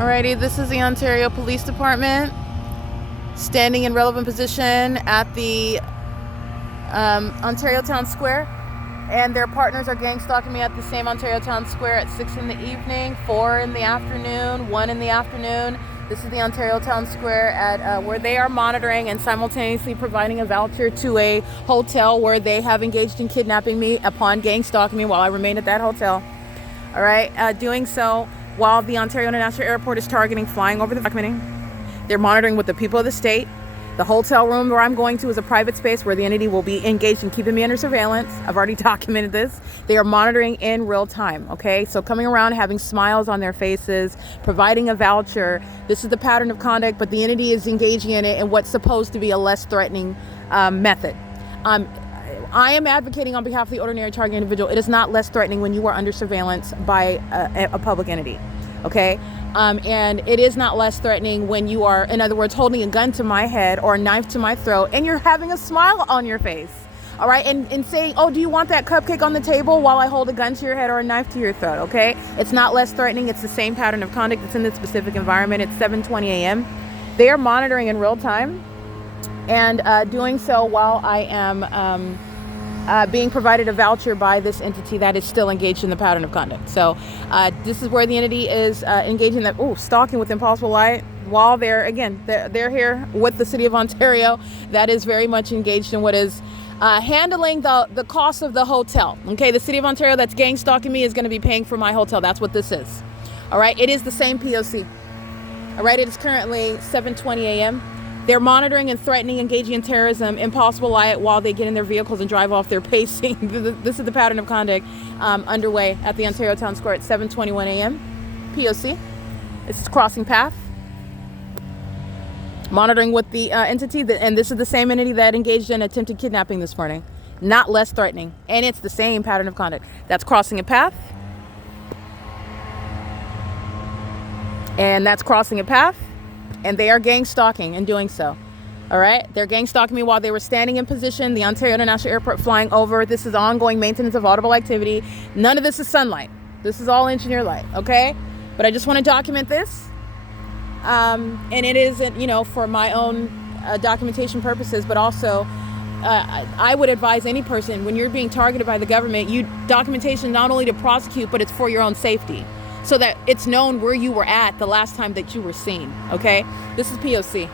Alrighty, this is the Ontario Police Department standing in relevant position at the Ontario Town Square, and their partners are gang stalking me at the same Ontario Town Square at 6 in the evening, 4 in the afternoon, 1 in the afternoon. This is the Ontario Town Square at where they are monitoring and simultaneously providing a voucher to a hotel where they have engaged in kidnapping me upon gang stalking me while I remain at that hotel. All right, doing so while the Ontario International Airport is targeting flying over the documenting. They're monitoring with the people of the state. The hotel room where I'm going to is a private space where the entity will be engaged in keeping me under surveillance. I've already documented this. They are monitoring in real time, okay? So coming around, having smiles on their faces, providing a voucher. This is the pattern of conduct, but the entity is engaging in it in what's supposed to be a less threatening method. I am advocating on behalf of the ordinary target individual. It is not less threatening when you are under surveillance by a public entity, okay? And it is not less threatening when you are, in other words, holding a gun to my head or a knife to my throat and you're having a smile on your face, all right? And saying, oh, do you want that cupcake on the table while I hold a gun to your head or a knife to your throat, okay? It's not less threatening. It's the same pattern of conduct. It's in this specific environment. It's 7:20 a.m. They are monitoring in real time and doing so while I am being provided a voucher by this entity that is still engaged in the pattern of conduct. So this is where the entity is engaging that, stalking with impossible light while they're here with the city of Ontario that is very much engaged in what is handling the cost of the hotel. Okay, the city of Ontario that's gang stalking me is going to be paying for my hotel. That's what this is. All right, it is the same P.O.C. All right, it is currently 7:20 a.m. They're monitoring and threatening, engaging in terrorism, impossible light while they get in their vehicles and drive off. They're pacing. This is the pattern of conduct underway at the Ontario Town Square at 7:21 a.m. P.O.C. This is crossing path. Monitoring with the entity, and this is the same entity that engaged in attempted kidnapping this morning. Not less threatening. And it's the same pattern of conduct. That's crossing a path. And that's crossing a path. And they are gang stalking in doing so. All right, they're gang stalking me while they were standing in position. The Ontario International Airport flying over. This is ongoing maintenance of audible activity. None of this is sunlight. This is all engineer light, okay? But I just want to document this. And it isn't, for my own documentation purposes, but also I would advise any person when you're being targeted by the government, documentation not only to prosecute, but it's for your own safety, so that it's known where you were at the last time that you were seen, okay? This is P.O.C.